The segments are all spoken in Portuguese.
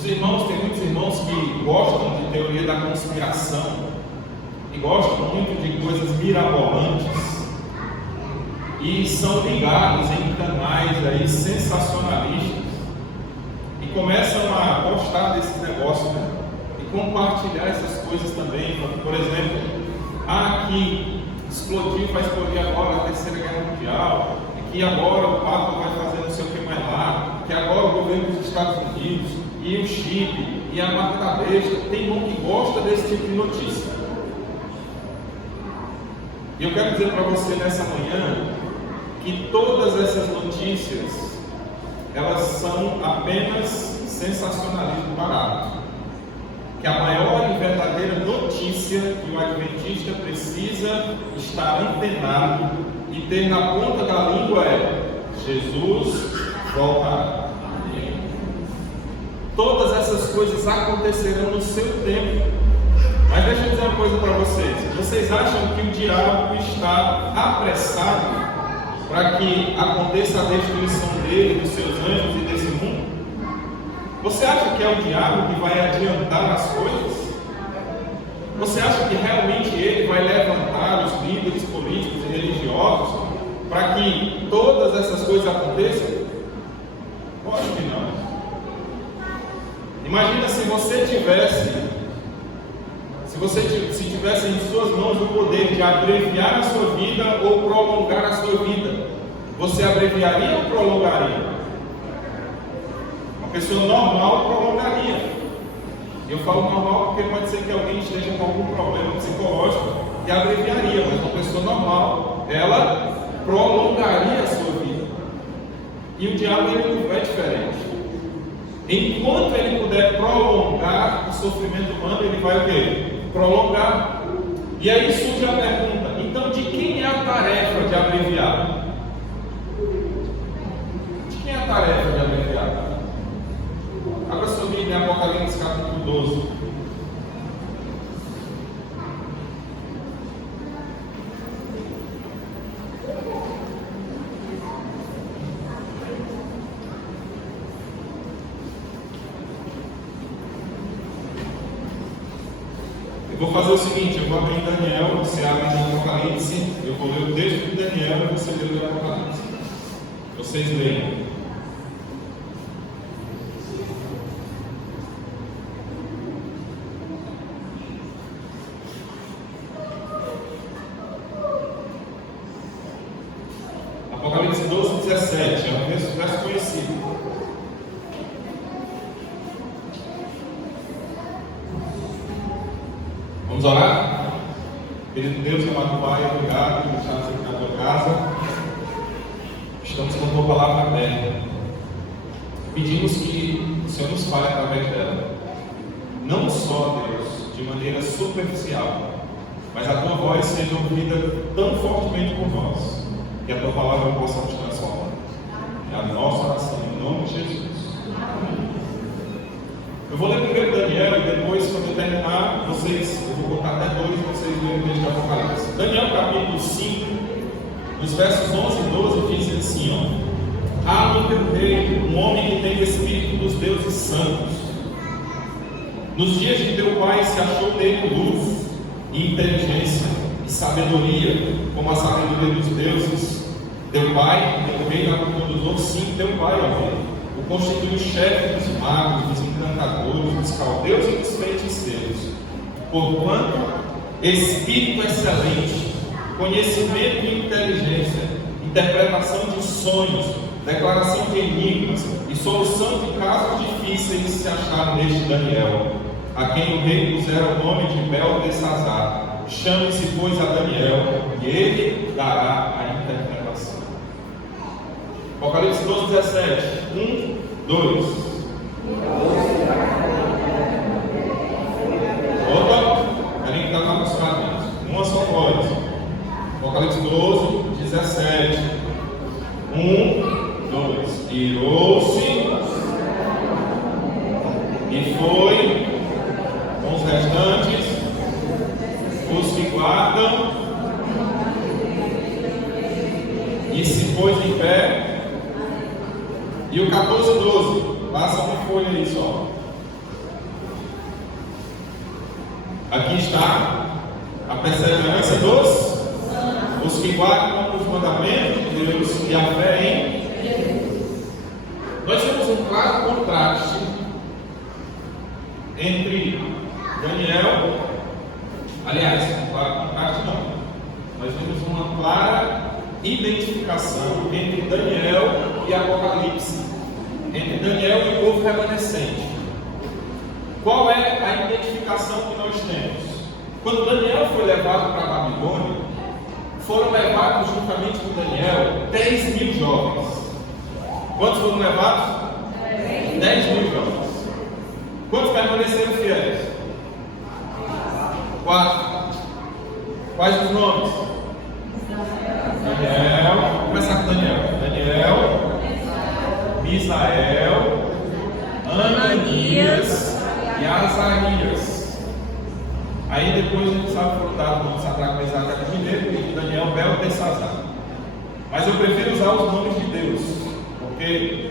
Os irmãos, tem muitos irmãos que gostam da conspiração e gostam muito de coisas mirabolantes e são ligados em canais aí sensacionalistas e começam a gostar desses negócios, né? E compartilhar essas coisas também, como por exemplo, que explodiu, vai explodir agora a Terceira Guerra Mundial, e que agora o Papa vai fazer não sei o que mais lá, que agora o governo dos Estados Unidos, e o chip, e a marca da besta. Tem um que gosta desse tipo de notícia. E eu quero dizer para você nessa manhã que todas essas notícias, elas são apenas sensacionalismo barato. Que a maior e verdadeira notícia que o adventista precisa estar antenado e ter na ponta da língua é: Jesus voltará. Todas essas coisas acontecerão no seu tempo. Mas deixa eu dizer uma coisa para vocês. Vocês acham que o diabo está apressado para que aconteça a destruição dele, dos seus anjos e desse mundo? Você acha que é o diabo que vai adiantar as coisas? Você acha que realmente ele vai levantar os líderes políticos e religiosos para que todas essas coisas aconteçam? Lógico que não. Imagina se você tivesse em suas mãos o poder de abreviar a sua vida ou prolongar a sua vida. Você abreviaria ou prolongaria? Uma pessoa normal prolongaria. Eu falo normal porque pode ser que alguém esteja com algum problema psicológico e abreviaria, mas uma pessoa normal, ela prolongaria a sua vida. E o diabo ele não é diferente. Enquanto ele puder prolongar o sofrimento humano, ele vai o quê? Prolongar. E aí surge a pergunta: então de quem é a tarefa de abreviar? De quem é a tarefa de abreviar? Abra sua Bíblia em Apocalipse capítulo 12. Eu vou fazer o seguinte: eu vou abrir em Daniel, você abre em Apocalipse, eu vou ler o texto de Daniel e você lê o de Apocalipse. Vocês leem. Apocalipse 12, 17, é um verso conhecido. Vamos orar? Querido Deus, amado Pai, obrigado por estarmos aqui na tua casa. Estamos com a tua palavra aberta. Pedimos que o Senhor nos fale através dela. Não só, Deus, de maneira superficial, mas a tua voz seja ouvida tão fortemente por nós, que a tua palavra possa nos transformar. É a nossa oração, em nome de Jesus. Amém. Eu vou ler primeiro Daniel e depois, quando eu terminar, eu vou contar até 2 e vocês lerem o texto de Apocalipse. Daniel capítulo 5, nos versos 11 e 12, diz assim: há no teu reino um homem que tem o espírito dos deuses santos. Nos dias de teu pai se achou nele luz e inteligência e sabedoria, como a sabedoria dos deuses. Teu pai, teu rei Nabucodonosor, sim, teu pai, ó rei, o constituiu chefe dos magos, dos encantadores, dos caldeus e dos feiticeiros. Porquanto, espírito excelente, conhecimento e inteligência, interpretação de sonhos, declaração de enigmas e solução de casos difíceis se acharam neste Daniel, a quem o rei pusera o nome de Beltesazar. Chame-se, pois, a Daniel, e ele dará a interpretação. Apocalipse 12, 17. 1, 2. Opa! Peraí que está na nossa cabeça. Uma só voz. Apocalipse 12, 17. 1, 2. Irou-se e foi com os restantes, os que guardam, e se pôs em pé. E o 14, 12, passa uma folha aí só. Aqui está a perseverança dos os que guardam os mandamentos de Deus e a fé em Jesus. Nós temos um claro contraste entre Daniel, aliás, um claro contraste não. Nós temos uma clara identificação entre Daniel e Apocalipse, entre Daniel e o povo remanescente. Qual é a identificação que nós temos? Quando Daniel foi levado para a Babilônia, foram levados juntamente com Daniel 10.000 jovens. Quantos foram levados? 10.000 jovens. Quantos permaneceram fiéis? 4. Quais os nomes? Daniel. Vamos começar com Daniel. Daniel, Misael, Ananias e Azarias. Aí depois a gente sabe que foram dados o nome Sadraque, Mesaque e Abednego e Daniel, Beltesazar. Mas eu prefiro usar os nomes de Deus, porque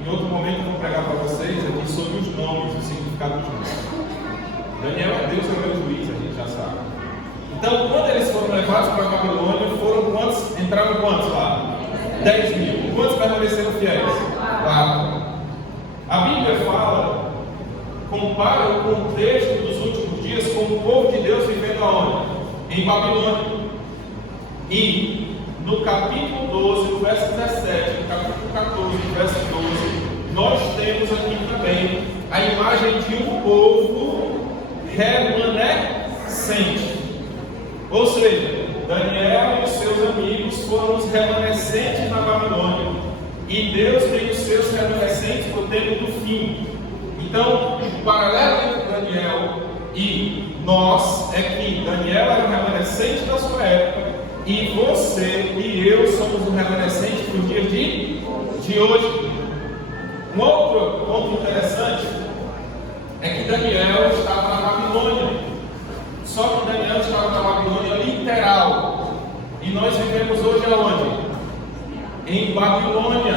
em outro momento eu vou pregar para vocês aqui sobre os nomes, o significado dos nomes. Daniel é Deus, é o meu juiz, a gente já sabe. Então, quando eles foram levados para a Babilônia, foram quantos? Entraram quantos lá? 10.000. Quantos permaneceram fiéis? 4. A Bíblia fala, compara o contexto dos últimos dias com o povo de Deus vivendo aonde? Em Babilônia. E no capítulo 12, no verso 17, no capítulo 14, no verso 12, nós temos aqui também a imagem de um povo remanescente. Ou seja, Daniel e os seus amigos foram os remanescentes na Babilônia. E Deus tem os seus remanescentes no tempo do fim. Então, o paralelo entre Daniel e nós é que Daniel era o remanescente da sua época e você e eu somos o remanescente dos dias de hoje. Um outro ponto interessante é que Daniel estava na Babilônia. Só que Daniel estava na Babilônia literal. E nós vivemos hoje aonde? Em Babilônia.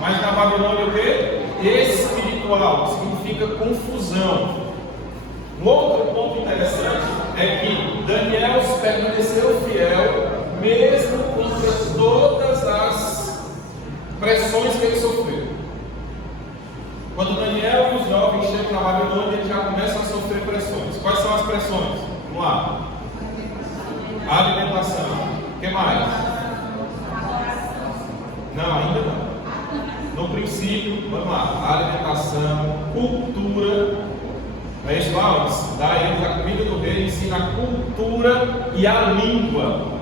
Mas na Babilônia o quê? Espiritual. Significa confusão. Um outro ponto interessante é que Daniel permaneceu fiel mesmo contra todas as pressões que ele sofreu. Quando Daniel e os jovens chegam na Babilônia, eles já começam a sofrer pressões. Quais são as pressões? Vamos lá. Alimentação. O que mais? Não, ainda não. No princípio, vamos lá. Alimentação, cultura. Não é isso, Alves? Dá a eles a comida do rei, ensina a cultura e a língua.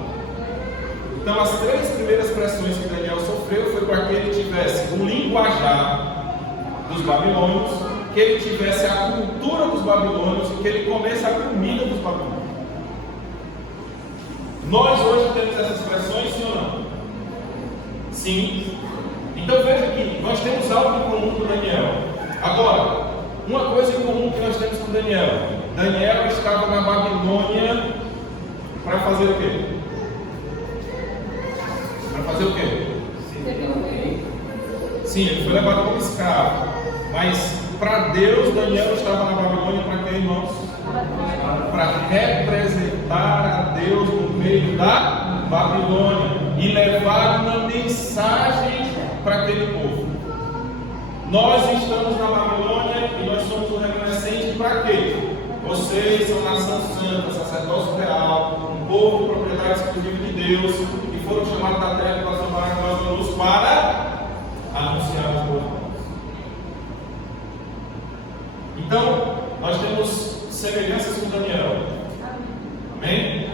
Então, as 3 primeiras pressões que Daniel sofreu foi para que ele tivesse o linguajar dos babilônios, que ele tivesse a cultura dos babilônios e que ele comesse a comida dos babilônios. Nós hoje temos essas pressões, sim ou não? Sim. Então veja que nós temos algo em comum com Daniel. Agora, uma coisa em comum que nós temos com Daniel. Daniel estava na Babilônia para fazer o quê? Para fazer o quê? Sim, ele foi levado como escravo. Mas para Deus, Daniel estava na Babilônia para quê, irmãos? Para representar a Deus no meio da Babilônia e levar uma mensagem para aquele povo. Nós estamos na Babilônia e nós somos o remanescente para quê? Vocês são nação santa, sacerdócio real, um povo propriedade exclusiva de Deus, que foram chamados da terra para salvar a nossa luz para anunciar os povos. Então, nós temos semelhanças com Daniel. Amém?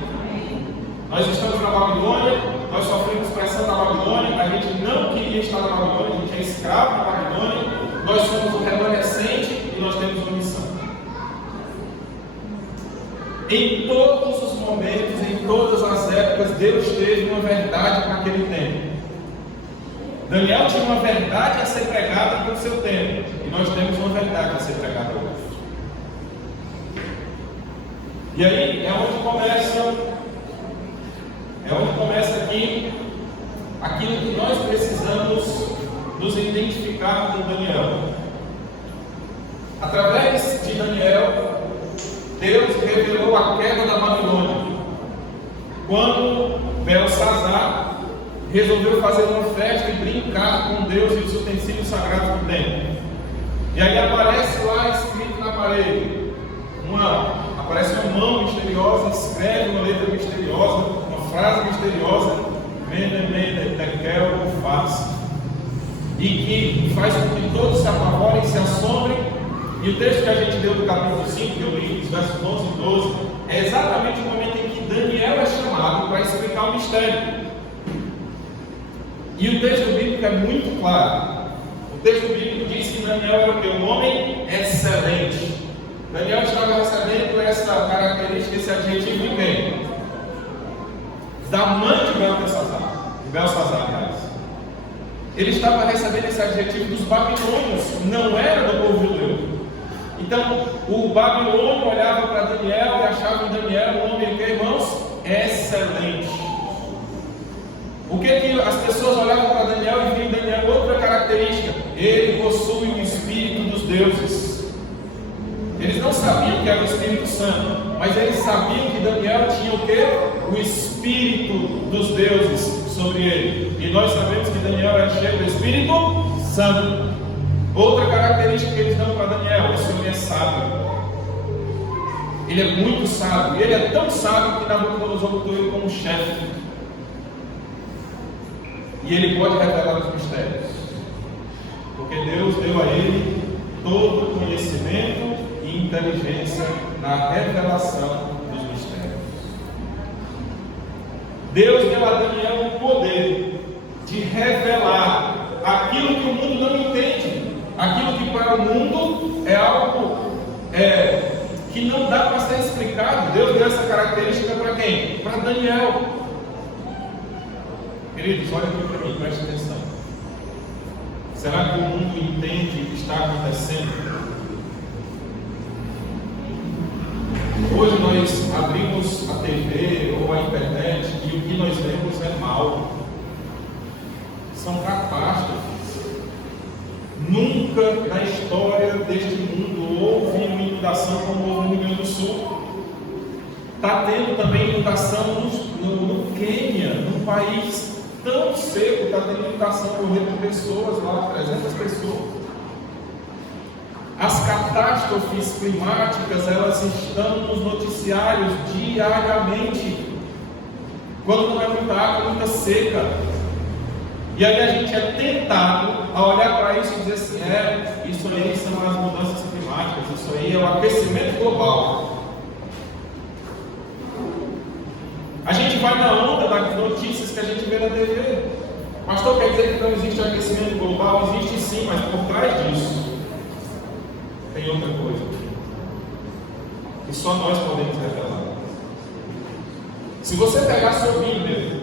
Nós estamos na Babilônia, nós sofremos pressão na Babilônia, a gente não queria estar na Babilônia, a gente é escravo na Babilônia, nós somos o remanescente e nós temos uma missão. Em todos os momentos, em todas as épocas, Deus teve uma verdade para aquele tempo. Daniel tinha uma verdade a ser pregada para o seu tempo, e nós temos uma verdade a ser pregada hoje. E aí é onde começa aqui aquilo que nós precisamos nos identificar com Daniel. Através de Daniel, Deus revelou ou a queda da Babilônia, quando Belsazar resolveu fazer uma festa e brincar com Deus e os utensílios sagrados do templo. E aí aparece lá escrito na parede, aparece uma mão misteriosa, escreve uma letra misteriosa, uma frase misteriosa, Mene, Mene, Tekel, Ufaz, e que faz com que todos se apavorem, se assombrem. E o texto que a gente deu do capítulo 5, que eu li, os versos 11 e 12, é exatamente o momento em que Daniel é chamado para explicar o mistério. E o texto bíblico é muito claro. O texto bíblico diz que Daniel era um homem excelente. Daniel estava recebendo essa característica, esse adjetivo de quem? Da mãe de Belsazar, aliás. Ele estava recebendo esse adjetivo dos babilônios, não era do povo judeu. Então, o babilônio olhava para Daniel e achava em Daniel um homem, irmãos, excelente. O que as pessoas olhavam para Daniel e viam em Daniel outra característica? Ele possui o Espírito dos deuses. Eles não sabiam que era o Espírito Santo, mas eles sabiam que Daniel tinha o quê? O Espírito dos deuses sobre ele. E nós sabemos que Daniel era cheio do Espírito Santo. Outra característica que eles dão para Daniel: esse homem é sábio. Ele é muito sábio. E ele é tão sábio que Nabucodonosor botou ele como chefe. E ele pode revelar os mistérios, porque Deus deu a ele todo o conhecimento e inteligência na revelação dos mistérios. Deus deu a Daniel o poder de revelar aquilo que o mundo não entende, aquilo que para o mundo é algo que não dá para ser explicado. Deus deu essa característica para quem? Para Daniel. Queridos, olha aqui para mim, preste atenção. Será que o mundo entende o que está acontecendo? Hoje nós abrimos a TV ou a internet e o que nós vemos é mal. São catástrofes. Nunca na história deste mundo houve uma inundação como houve no Rio Grande do Sul. Está tendo também inundação no Quênia, num país tão seco, está tendo inundação, morrendo pessoas lá, 300 pessoas. As catástrofes climáticas, elas estão nos noticiários diariamente. Quando não é muita água, muita seca. E aí a gente é tentado a olhar para isso e dizer assim: isso aí são as mudanças climáticas, isso aí é o aquecimento global. A gente vai na onda das notícias que a gente vê na TV. Pastor, quer dizer que não existe aquecimento global? Existe sim, mas por trás disso tem outra coisa que só nós podemos revelar. Se você pegar a sua Bíblia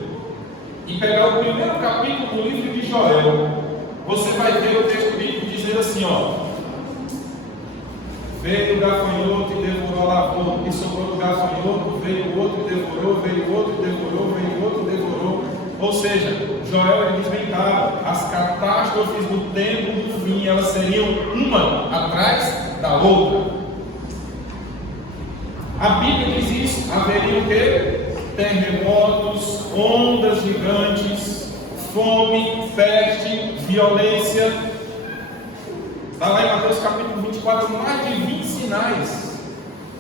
e pegar o primeiro capítulo do livro de Joel, você vai ver o texto bíblico dizendo assim: veio o gafanhoto e devorou a lavoura, e sobrou do gafanhoto, veio o outro e devorou, veio o outro e devorou, veio o outro e devorou. Ou seja, Joel ele desvendava as catástrofes do tempo do fim, elas seriam uma atrás da outra. A Bíblia diz isso: haveria o quê? Terremotos, ondas gigantes, fome, peste, violência. Está lá em Mateus capítulo 24, mais de 20 sinais.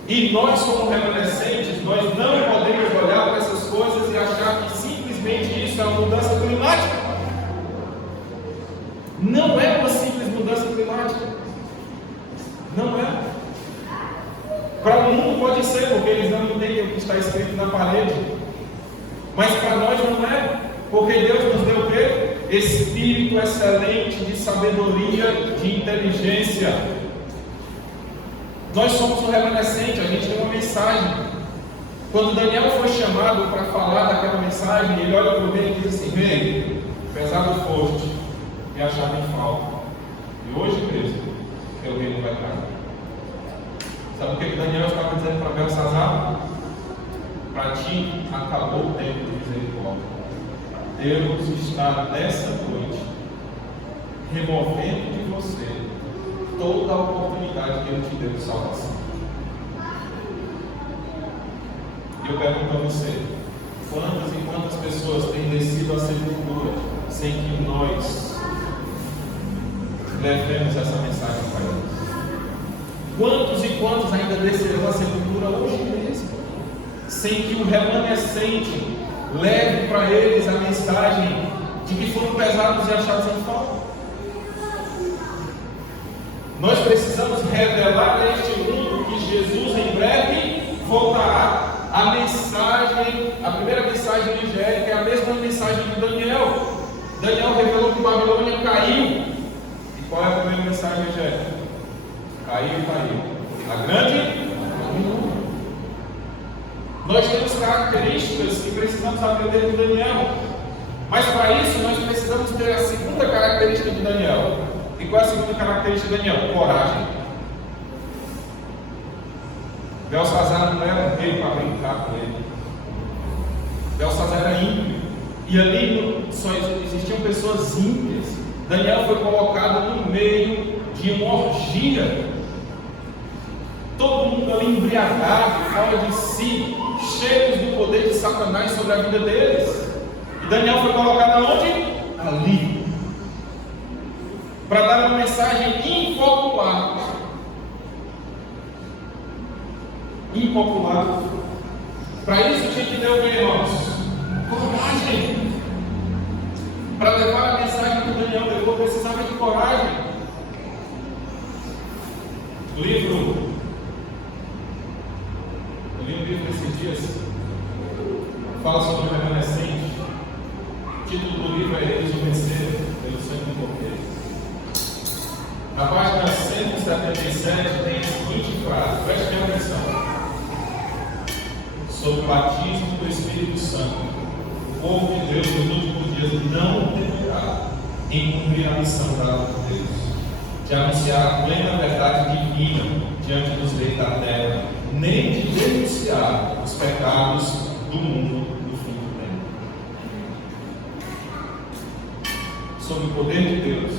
E nós, como remanescentes, nós não podemos olhar para essas coisas e achar que simplesmente isso é uma mudança climática. Não é uma simples mudança climática. Não é. Para o mundo pode ser, porque eles não entendem o que está escrito na parede. Mas para nós não é, porque Deus nos deu o quê? Espírito excelente de sabedoria, de inteligência. Nós somos um remanescente, a gente tem uma mensagem. Quando Daniel foi chamado para falar daquela mensagem, ele olha para o rei e diz assim: rei, pesado foste, me achava em falta. E hoje mesmo, teu reino vai cair. Sabe o que Daniel estava dizendo para Belsazar? Para ti acabou o tempo de misericórdia. Deus está nessa noite removendo de você toda a oportunidade que Ele te deu de salvação. E eu pergunto a você: quantas e quantas pessoas têm descido à sepultura sem que nós levemos essa mensagem para eles? Quantos e quantos ainda descerão à sepultura hoje mesmo, sem que o remanescente leve para eles a mensagem de que foram pesados e achados em falta? Nós precisamos revelar a este mundo que Jesus em breve voltará. A mensagem, a primeira mensagem angélica é a mesma mensagem de Daniel. Daniel revelou que Babilônia caiu. E qual é a primeira mensagem angélica? Caiu. A grande. Nós temos características que precisamos aprender com Daniel. Mas para isso nós precisamos ter a segunda característica de Daniel. E qual é a segunda característica de Daniel? Coragem. Belsazar não era um rei para brincar com ele. Belsazar era ímpio. E ali só existiam pessoas ímpias. Daniel foi colocado no meio de uma orgia. Todo mundo ali embriagado, fora de si, cheios do poder de Satanás sobre a vida deles. E Daniel foi colocado aonde? Ali. Para dar uma mensagem impopular. Para isso tinha que ter o que, irmãos? Coragem. Para levar a mensagem que Daniel levou, precisava de coragem. Eu li um livro esses dias, fala sobre o remanescente. O título do livro é Eles o Venceram pelo Sangue do Cordeiro. Na página 177 tem a seguinte frase, preste atenção: sobre o batismo do Espírito Santo, o povo de Deus nos últimos dias não deverá em cumprir a missão dada por Deus, de anunciar a plena verdade divina diante dos reis da terra, nem de denunciar os pecados do mundo no fim do tempo. Sob o poder de Deus,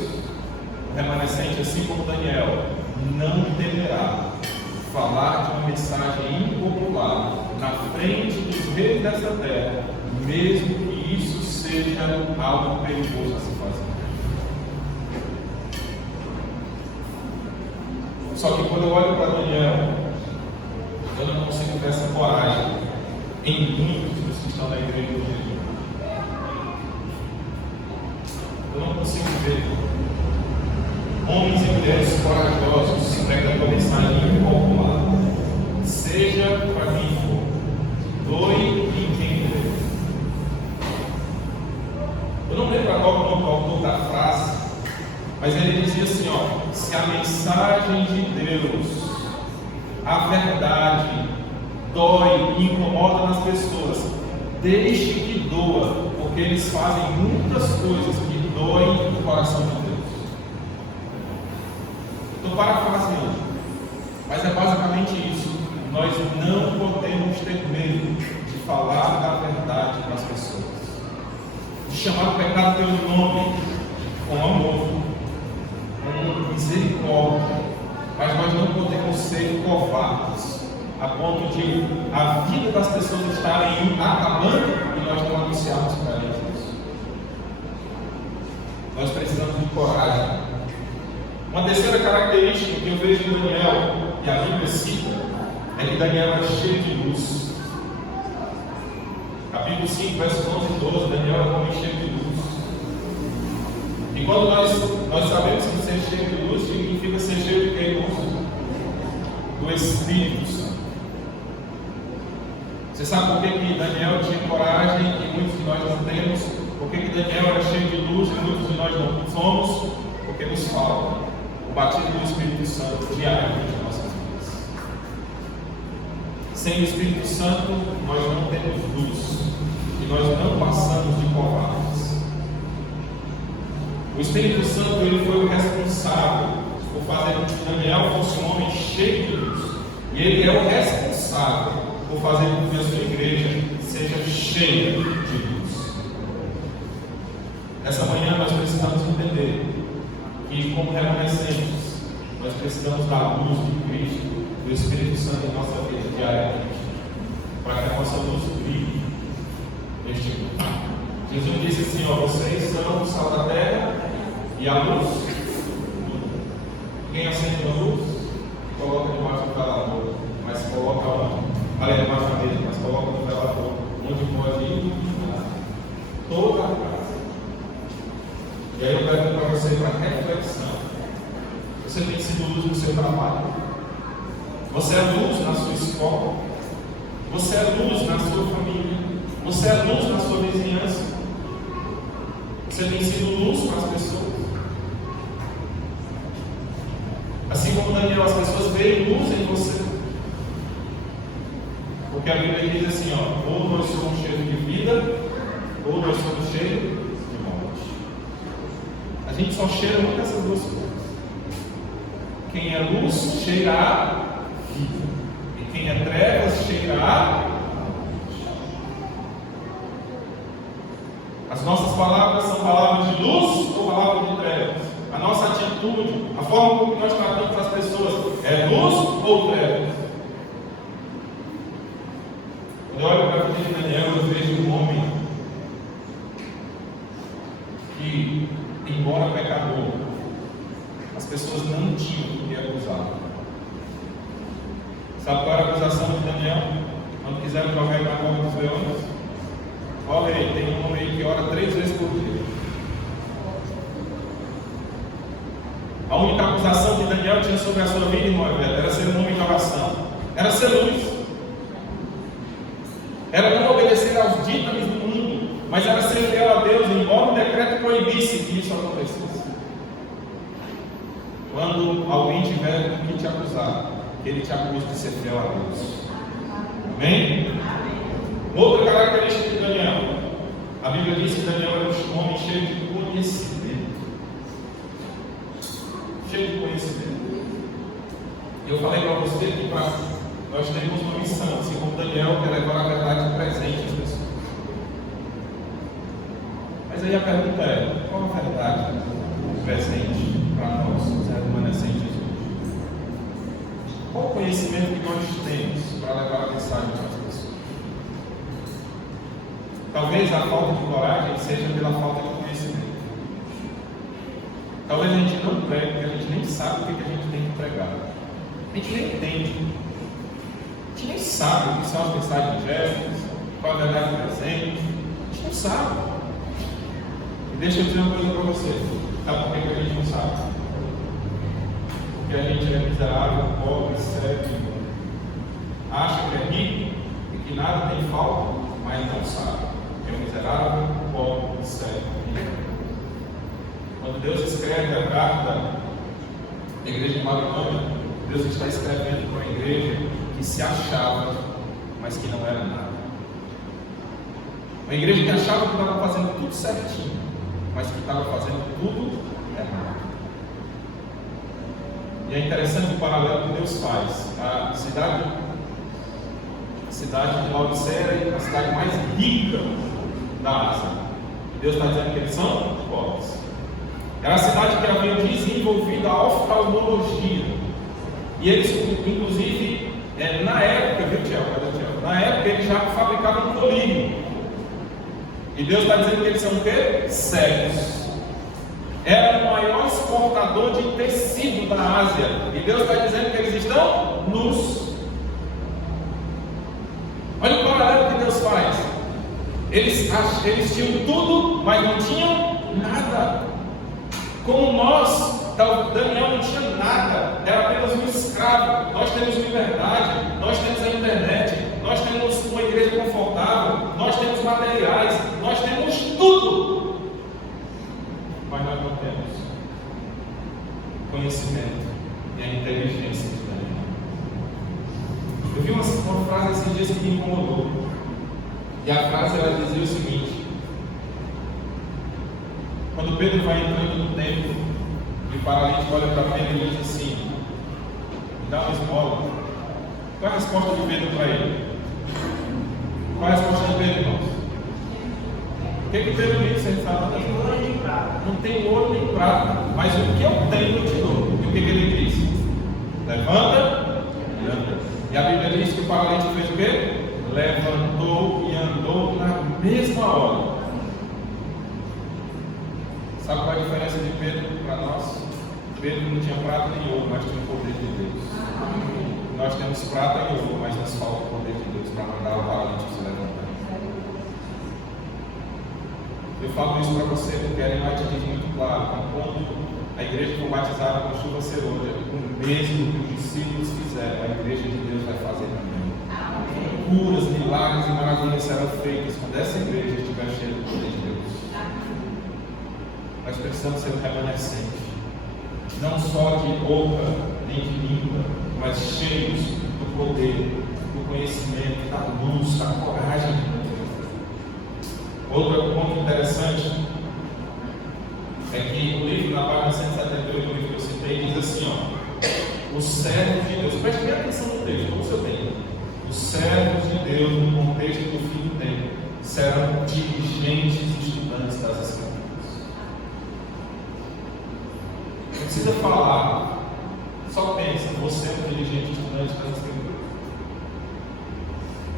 o remanescente, assim como Daniel, não deverá falar de uma mensagem impopular na frente dos reis dessa terra, mesmo que isso seja algo perigoso a se fazer. Só que quando eu olho para Daniel, eu não consigo ter essa coragem em muitos dos que estão na igreja de Jesus. Eu não consigo ver homens e mulheres corajosos pregando a mensagem impopular, seja para quem for, doe em quem doer. Eu não lembro agora o autor da frase, mas ele dizia assim: se a mensagem de Deus, a verdade, dói e incomoda nas pessoas, deixe que doa, porque eles fazem muitas coisas que doem no coração de Deus. Estou parafraseando, mas é basicamente isso. Nós não podemos ter medo de falar da verdade para as pessoas, de chamar o pecado pelo nome, com amor, com misericórdia, mas nós não podemos ser covardes a ponto de a vida das pessoas estarem acabando e nós não anunciarmos para eles isso. Nós precisamos de coragem. Uma terceira característica que eu vejo em Daniel, e a Bíblia cita, é que Daniel era cheio de luz. Capítulo 5, versos 11 e 12, Daniel era um homem cheio de luz. E quando nós sabemos que ser cheio de luz significa ser cheio de quem? Do Espírito Santo. Você sabe por que Daniel tinha coragem e muitos de nós não temos? Por que Daniel era cheio de luz e muitos de nós não somos? Porque nos falta o batismo do Espírito Santo diariamente em nossas vidas. Sem o Espírito Santo, nós não temos luz e nós não passamos de covardes. O Espírito Santo, ele foi o responsável por fazer com que Daniel fosse um homem cheio de luz, e ele é o responsável por fazer com que a sua igreja seja cheia de luz. Nessa manhã nós precisamos entender que, como remanescentes, nós precisamos da luz de Cristo, do Espírito Santo em nossa vida diariamente. para que a nossa luz brilhe neste mundo. Jesus disse assim: ó, vocês são o sal da terra e a luz. Quem acende a luz, coloca debaixo do velador, mas coloca onde? Olha, debaixo da mesa, mas coloca no velador, onde pode iluminar toda a casa. E aí eu pergunto para você, para reflexão: você tem sido luz no seu trabalho? Você é luz na sua escola? Você é luz na sua família? Você é luz na sua vizinhança? Você tem sido luz para as pessoas? Assim como Daniel, as pessoas veem luz em você. Porque a Bíblia diz assim, ó, ou nós somos cheios de vida, ou nós somos cheios de morte. A gente só cheira uma dessas duas coisas. Quem é luz cheira a vida, e quem é trevas cheira a morte. As nossas palavras são palavras de luz ou palavras de trevas? A nossa atitude, a forma como nós tratamos as pessoas, é luz ou trevas? Quando eu olho para a vida de Daniel, eu vejo um homem que, embora pecador, as pessoas não tinham o que acusar. Sabe qual era a acusação de Daniel? Quando quiseram jogar ele na cova dos leões? Olha aí, tem um homem aí que ora 3 vezes por dia. A única acusação que Daniel tinha sobre a sua vida, irmão, era ser um homem de oração, era ser luz, era não obedecer aos dítames do mundo, mas era ser fiel a Deus, embora o decreto proibisse que isso acontecesse. Quando alguém tiver que te acusar, ele te acusa de ser fiel a Deus. Amém? Outra característica de Daniel, a Bíblia diz que Daniel era um homem cheio de conhecimento. Cheio de conhecimento. E eu falei para você que nós temos uma missão, assim como Daniel, que é levar a verdade presente às pessoas. Mas aí a pergunta é: qual a verdade presente para nós, os remanescentes hoje? Qual o conhecimento que nós temos para levar a mensagem para as pessoas? Talvez a falta de coragem seja pela falta de conhecimento. Talvez a gente não pregue porque a gente nem sabe o que a gente tem que pregar. A gente nem entende. A gente nem sabe o que são as mensagens ingésticas, qual a verdade presente. A gente não sabe. E deixa eu dizer uma coisa para você. Sabe por que a gente não sabe? Porque a gente é miserável, pobre, cego, acha que é rico e que nada tem falta, mas não sabe. É miserável, pobre, cego. Quando Deus escreve a carta da igreja de Babilônia, Deus está escrevendo para uma igreja que se achava, mas que não era nada. Uma igreja que achava que estava fazendo tudo certinho, mas que estava fazendo tudo errado. E é interessante o paralelo que Deus faz. A cidade de Laodiceia é a cidade mais rica da Ásia. E Deus está dizendo que eles são pobres. Era a cidade que havia desenvolvido a oftalmologia. E eles, inclusive, na época, viu, Tiago? Na época eles já fabricavam colírio. E Deus está dizendo que eles são o quê? Cegos. Era o maior exportador de tecido da Ásia. E Deus está dizendo que eles estão nus. Olha o paralelo que Deus faz. Eles tinham tudo, mas não tinham nada. Como nós, Daniel não tinha nada, era apenas um escravo. Nós temos liberdade, nós temos a internet, nós temos uma igreja confortável, nós temos materiais, nós temos tudo, mas nós não temos conhecimento e a inteligência de Daniel. Eu vi uma frase esses dias que me incomodou, e a frase ela dizia o seguinte: quando Pedro vai entrando no templo e o paralítico olha para Pedro e diz assim: me dá uma esmola. Qual é a resposta de Pedro para ele? Qual é a resposta de Pedro, irmãos? O que Pedro disse? Ele fala: não tem ouro nem prata, mas o que eu tenho eu te dou. E o que ele disse? Levanta e anda. E a Bíblia diz que o paralítico fez o quê? levantou e andou na mesma hora. Sabe qual é a diferença de Pedro para nós? Pedro não tinha prata nem ouro, mas tinha o poder de Deus. Nós temos prata e ouro, mas nos falta o poder de Deus para mandar o paralítico se levantar. Eu falo isso para você porque a Ellen White diz muito claro: quando a igreja for batizada com chuva serôdia, o mesmo que os discípulos fizeram, a igreja de Deus vai fazer também. Curas, milagres e maravilhas serão feitas quando essa igreja estiver cheia do poder de Deus. Nós precisamos ser um remanescente, não só de boca nem de língua, mas cheios do poder, do conhecimento, da luz, da coragem. Outro ponto interessante é que o livro, na página 178, o livro que eu citei, diz assim: os servos de Deus, preste bem atenção no texto, como você tem. Os servos de Deus, no contexto do fim do tempo, serão dirigentes e estudantes das Escrituras. Não precisa falar, só pensa: você é um dirigente e estudante das Escrituras.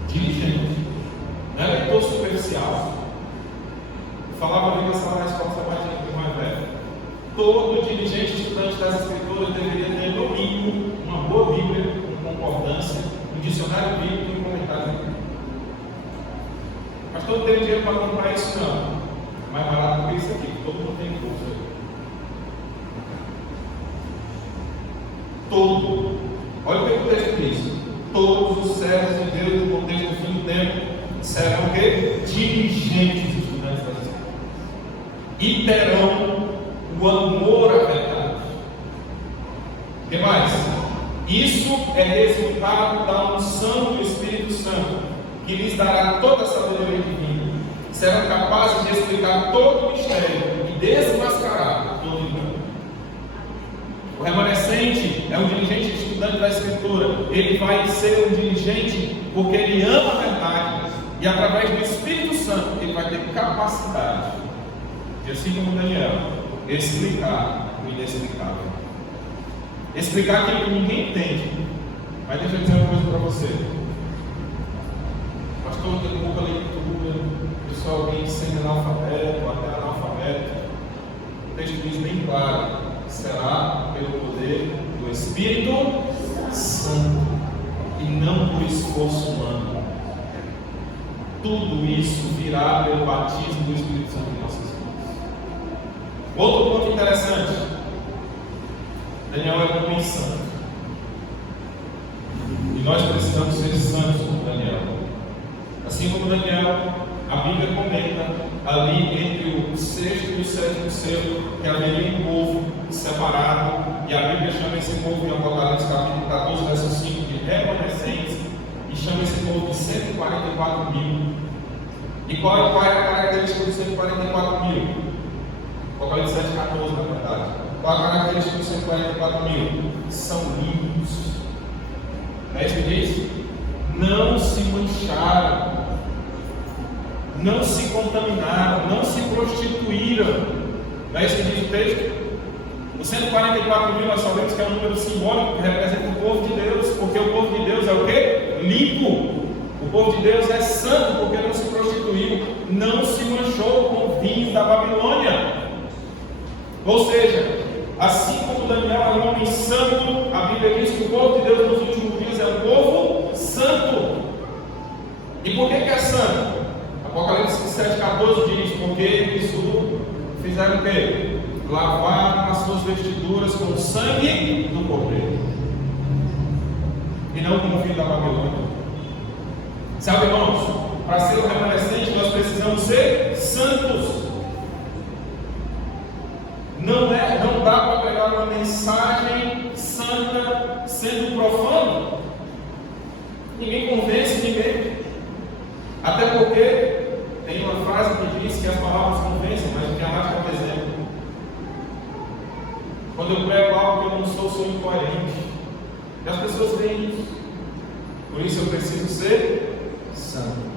Dirigente, não é leitor superficial. Eu falava ali nessa na escola sabatina do mais velho. Todo dirigente e estudante das Escrituras deveria ter, no mínimo, uma boa Bíblia, com concordância, um dicionário bíblico e um comentário bíblico. Mas todo tem dinheiro para comprar isso, não. Mais barato do que isso aqui, todo mundo tem curso. Todo. Olha o que o texto diz: todos os servos de Deus no contexto do fim do tempo serão o quê? Dirigentes e estudantes das Escrituras. E terão o amor à verdade. O que mais? Isso é resultado da unção do Espírito Santo, que lhes dará toda a sabedoria divina. Serão capazes de explicar todo o mistério e desmascarar todo o engano. O remanescente é um dirigente estudante da Escritura. Ele vai ser um dirigente porque ele ama a verdade, e através do Espírito Santo ele vai ter capacidade de, assim como Daniel, explicar o inexplicável. Explicar aquilo que ninguém entende. Mas deixa eu dizer uma coisa para você. Pastor, tem pouca leitura, pessoal, alguém sendo analfabeto ou até analfabeto. O texto diz bem claro: será pelo poder do Espírito Santo e não por esforço humano. Tudo isso virá pelo batismo do Espírito Santo em nossas vidas. Outro ponto interessante: Daniel é um homem santo, e nós precisamos ser santos como Daniel. Assim como Daniel, a Bíblia comenta ali entre o sexto e o sétimo selo que haveria um povo separado, e a Bíblia chama esse povo em Apocalipse capítulo 14, verso 5 de remanescentes, e chama esse povo de 144 mil. E qual é a característica dos 144 mil? Apocalipse 7,14, na verdade. Qual a característica dos 144 mil? São limpos. Não é isso que diz? Não se mancharam, não se contaminaram, não se prostituíram. Não é isso que diz o texto? Os 144 mil nós sabemos que é um número simbólico que representa o povo de Deus, porque o povo de Deus é o quê? Limpo. O povo de Deus é santo porque não se prostituiu, não se manchou com vinhos da Babilônia. Ou seja, assim como Daniel é um homem santo, a Bíblia diz que o povo de Deus nos últimos dias é um povo santo. E por que é santo? Apocalipse 7,14 diz: porque eles fizeram o quê? Lavaram as suas vestiduras com o sangue do Cordeiro, e não com o vinho da Babilônia. Sabe, irmãos, para ser um remanescente nós precisamos ser santos. Não dá para pegar uma mensagem santa sendo profano. Ninguém convence ninguém. Até porque tem uma frase que diz que as palavras convencem, mas o que arrasta é o exemplo. Quando eu prego algo que eu não sou incoerente. E as pessoas veem isso. Por isso eu preciso ser santo.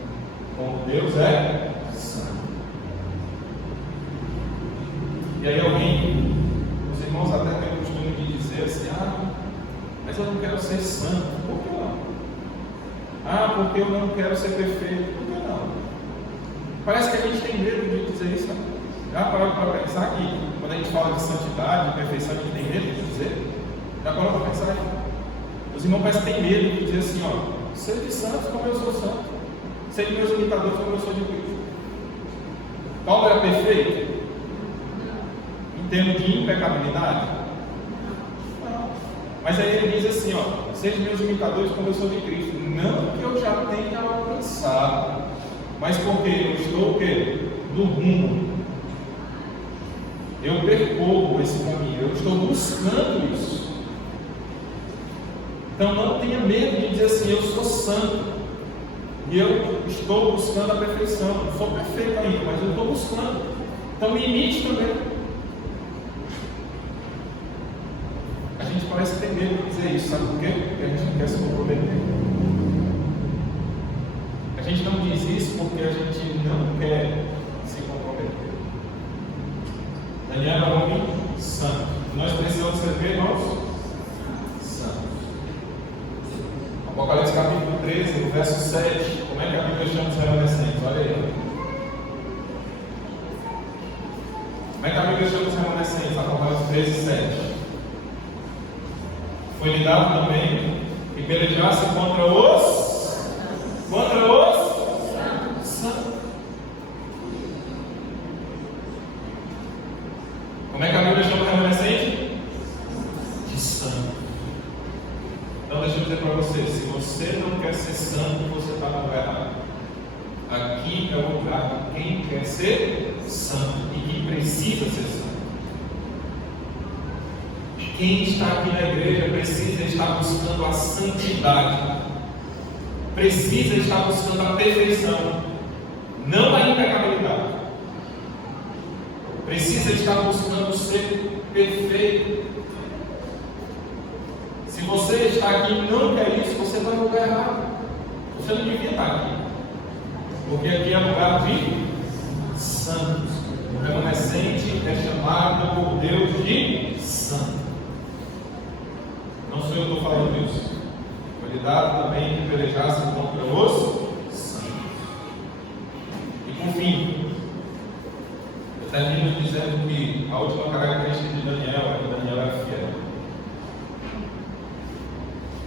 Como Deus é santo. E aí alguém, os irmãos até têm o costume de dizer assim: mas eu não quero ser santo. Por que não? Ah, porque eu não quero ser perfeito. Por que não? Parece que a gente tem medo de dizer isso, né? Já parou para pensar que quando a gente fala de santidade, de perfeição, a gente tem medo de dizer? Já parou para pensar aí? Os irmãos parecem que têm medo de dizer assim, ó, sede santos como eu sou santo, sede meus imitadores como eu sou de Cristo. Paulo era perfeito? Em termos de impecabilidade? Não. Mas aí ele diz assim, ó, sede meus imitadores como eu sou de Cristo. Não que eu já tenha alcançado, mas porque eu estou o quê? No rumo. Eu percorro esse caminho, eu estou buscando isso. Então não tenha medo de dizer assim, eu sou santo e eu estou buscando a perfeição. Não sou perfeito ainda, mas eu estou buscando. Então me imite também. A gente parece que tem medo de dizer isso, sabe por quê? Porque a gente não quer se comprometer. A gente não diz isso porque a gente não quer se comprometer. Daniel era um homem santo. Nós precisamos ser, irmãos, santos. Apocalipse capítulo 13, no verso 7. Como é que a Bíblia chama os remanescentes? Olha aí. Como é que a Bíblia chama os remanescentes? Apocalipse 13, 7. Foi-lhe dado também que pelejasse contra os santos. Como é que a Bíblia chama o remanescente? De santo. Então deixa eu dizer para você, se você não quer ser santo, você está no lugar errado. Aqui é o lugar de quem quer ser santo e que precisa ser santo. Quem está aqui na igreja precisa estar buscando a santidade, precisa estar buscando a perfeição, não a impecabilidade. Precisa estar buscando ser perfeito. Se você está aqui e não quer isso, você está no lugar errado. Você não devia estar aqui, porque aqui é lugar de santos. O remanescente é chamado por Deus de santo. Não sou eu que estou falando isso. Foi-lhe dado também que pelejasse contra os santos. E por fim, eu termino dizendo que a última característica de Daniel é que Daniel era fiel.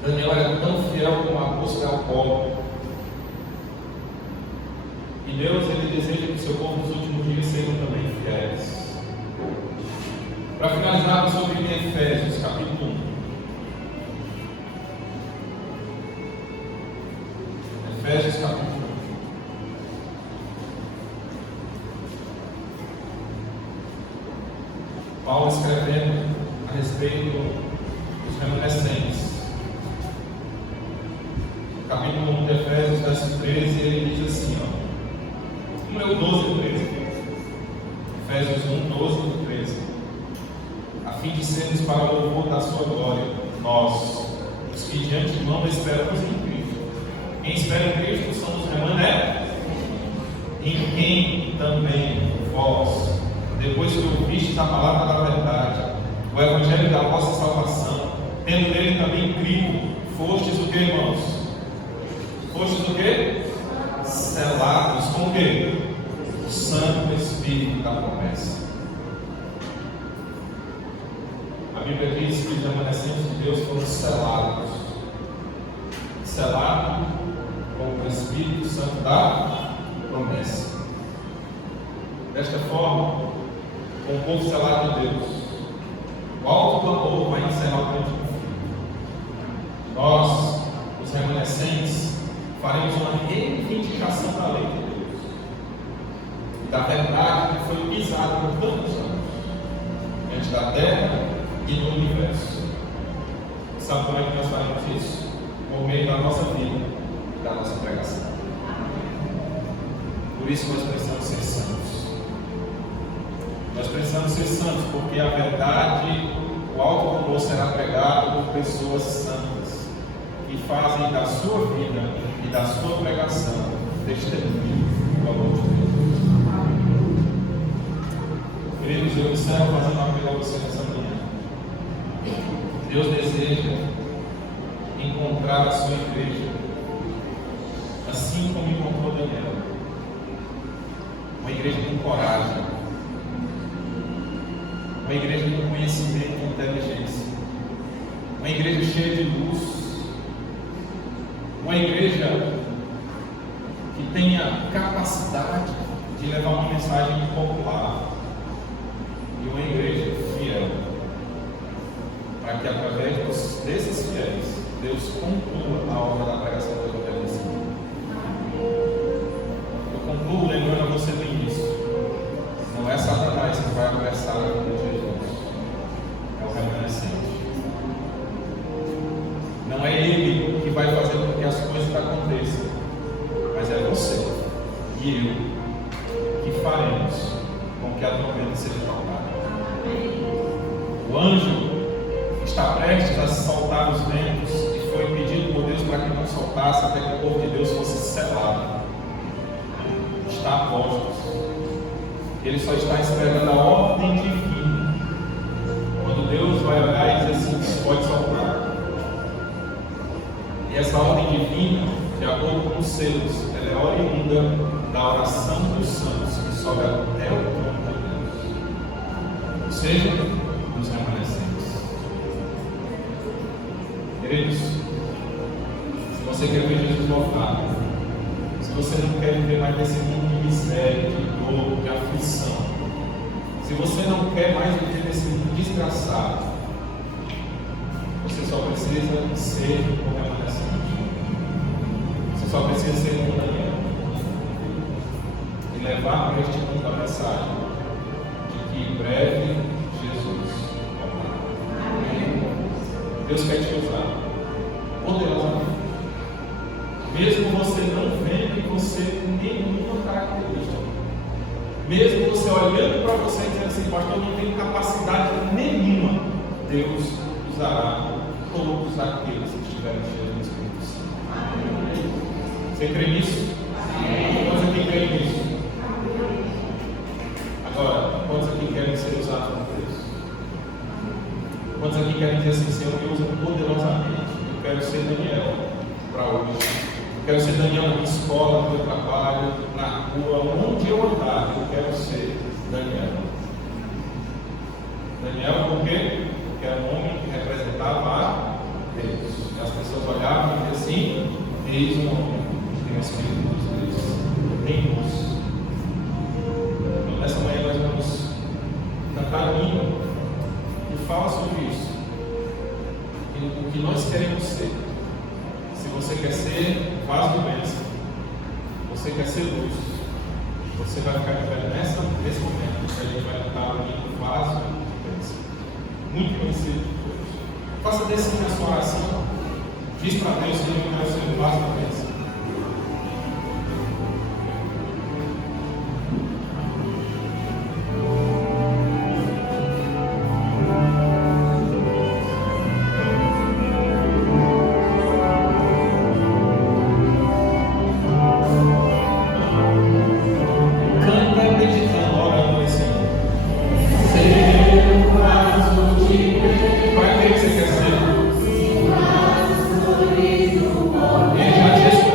Daniel era tão fiel como a busca ao pobre. E Deus, ele deseja que o seu povo nos últimos dias sejam também fiéis. Para finalizarmos sobre Efésios, capítulo 1. Efésios capítulo 1. Paulo escrevendo a respeito dos remanescentes. Capítulo 1 de Efésios, verso 13, ele diz assim, ó. Número 12 e 13. Efésios 1, 12 e 13. A fim de sermos para o louvor da sua glória, nós, os que de antemão esperamos em Cristo. Quem espera em Cristo são os remanescentes, em quem também vós, depois que ouvistes a palavra da verdade, o evangelho da vossa salvação, tendo nele também crido, fostes o que, irmãos? Fostes o que? Selados com o que? O Santo Espírito da promessa. A Bíblia diz que os remanescentes de Deus foram selados. Selado com o Espírito Santo da promessa. Desta forma, com o povo selado de Deus, o alto clamor vai encerrar o grande conflito. Nós, os remanescentes, faremos uma reivindicação da lei de Deus e da verdade que foi pisada por tantos anos diante da terra e do universo. Sabe como é que nós faremos isso? Por meio da nossa vida e da nossa pregação. Por isso nós precisamos ser santos. Nós precisamos ser santos porque a verdade, o alto valor será pregado por pessoas santas que fazem da sua vida e da sua pregação testemunho do amor de Deus. Queridos, eu encerro fazendo uma apelo a você nessa manhã. Deus deseja encontrar a sua igreja assim como encontrou Daniel. Uma igreja com coragem, uma igreja com conhecimento e inteligência, uma igreja cheia de luz, uma igreja que tenha capacidade de levar uma mensagem popular, e uma igreja fiel, para que através desses fiéis Deus conclua a obra da pregação do Evangelho nesse mundo. Eu concluo lembrando a você do início: não é Satanás que vai apressar a vida de Jesus, é o remanescente. Não é ele que vai fazer com que as coisas aconteçam, mas é você e eu que faremos com que a trombeta seja tocada. O anjo está prestes a soltar os ventos e foi pedido por Deus para que não soltasse até que o povo de Deus fosse selado. Está a postos. Ele só está esperando a ordem divina. Quando Deus vai olhar e dizer assim: pode soltar. E essa ordem divina, de acordo com os selos, ela é oriunda da oração dos santos que sobe até o trono de Deus, ou seja, dos remanescentes. Queridos, se você quer ver Jesus voltar, se você não quer viver mais nesse mundo de miséria, de dor, de aflição, se você não quer mais viver nesse mundo desgraçado, você só precisa ser um remanescente. Você só precisa ser um Daniel e levar para este mundo a mensagem de que em breve Jesus voltará. Deus quer te usar poderosamente, mesmo você não vendo em você nenhuma característica, mesmo você olhando para você e dizendo assim: pastor, eu não tenho capacidade nenhuma, Deus usará todos aqueles que estiverem cheios do Espírito Santo. Você crê nisso? Quantos aqui creem nisso? Agora, quantos aqui querem ser usados por Deus? Quantos aqui querem dizer assim: Senhor, me usa poderosamente? Eu quero ser Daniel para hoje. Eu quero ser Daniel na minha escola, no meu trabalho, na rua, onde eu andar, eu quero ser Daniel. Daniel por quê? Porque era um homem que representava a Deus. E as pessoas olhavam e diziam assim: eis um homem que tem o Espírito de Deus em nós. Então, nessa manhã nós vamos cantar um hino que fala sobre isso. O que nós queremos ser. Se você quer ser vaso de bênção, você quer ser luz, você vai ficar de pé nesse momento, que a gente vai cantar o hino vaso de bênção. Muito conhecido de Deus. Faça desse hino a sua oração. Diz para Deus que ele quer ser um vaso de bênção. Para quem você quer ser? Ele já te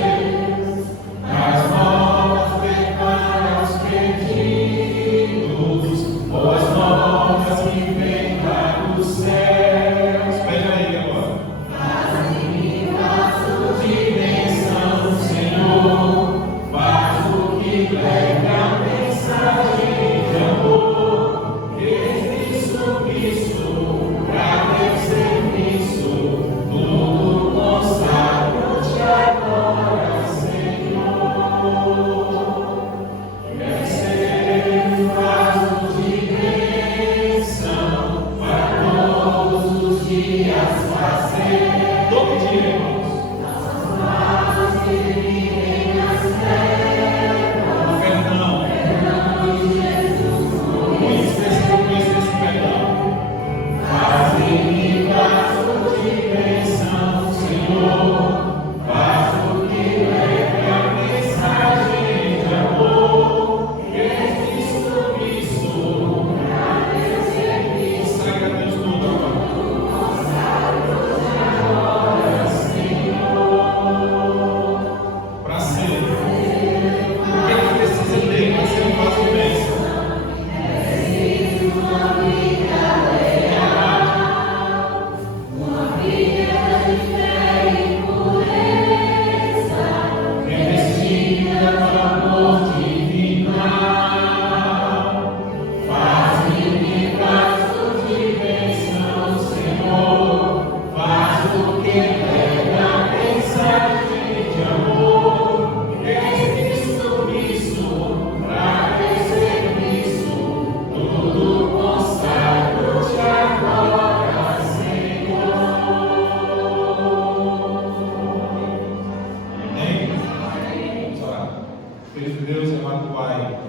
Querido Deus, amado Pai,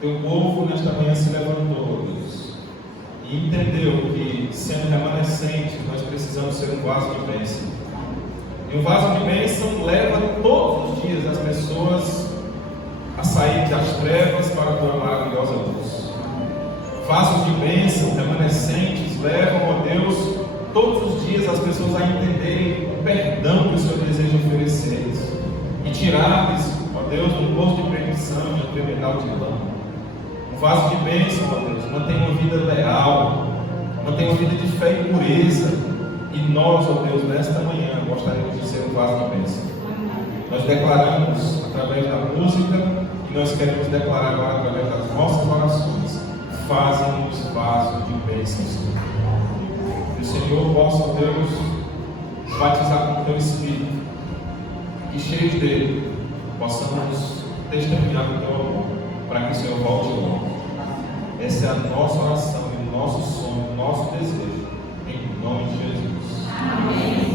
teu povo nesta manhã se levantou, Deus, e entendeu que, sendo remanescente, nós precisamos ser um vaso de bênção. E um vaso de bênção leva todos os dias as pessoas a sair das trevas para a tua maravilhosa luz. Vasos de bênção, remanescentes, levam, ó Deus, todos os dias as pessoas a entenderem o perdão que o Senhor deseja oferecer-lhes e tirar-lhes, ó Deus, um poço de perdição, de um tremedal de lama. Um vaso de bênção, ó Deus, mantém uma vida leal, mantém uma vida de fé e pureza. E nós, ó Deus, nesta manhã gostaríamos de ser um vaso de bênção. Nós declaramos através da música e nós queremos declarar agora através das nossas orações. Fazem-nos vasos de bênção, Senhor. Que o Senhor possa, ó Deus, batizar com o teu Espírito e cheios dele possamos testemunhar do teu amor para que o Senhor volte logo. Essa é a nossa oração, o nosso sonho, o nosso desejo, em nome de Jesus. Amém.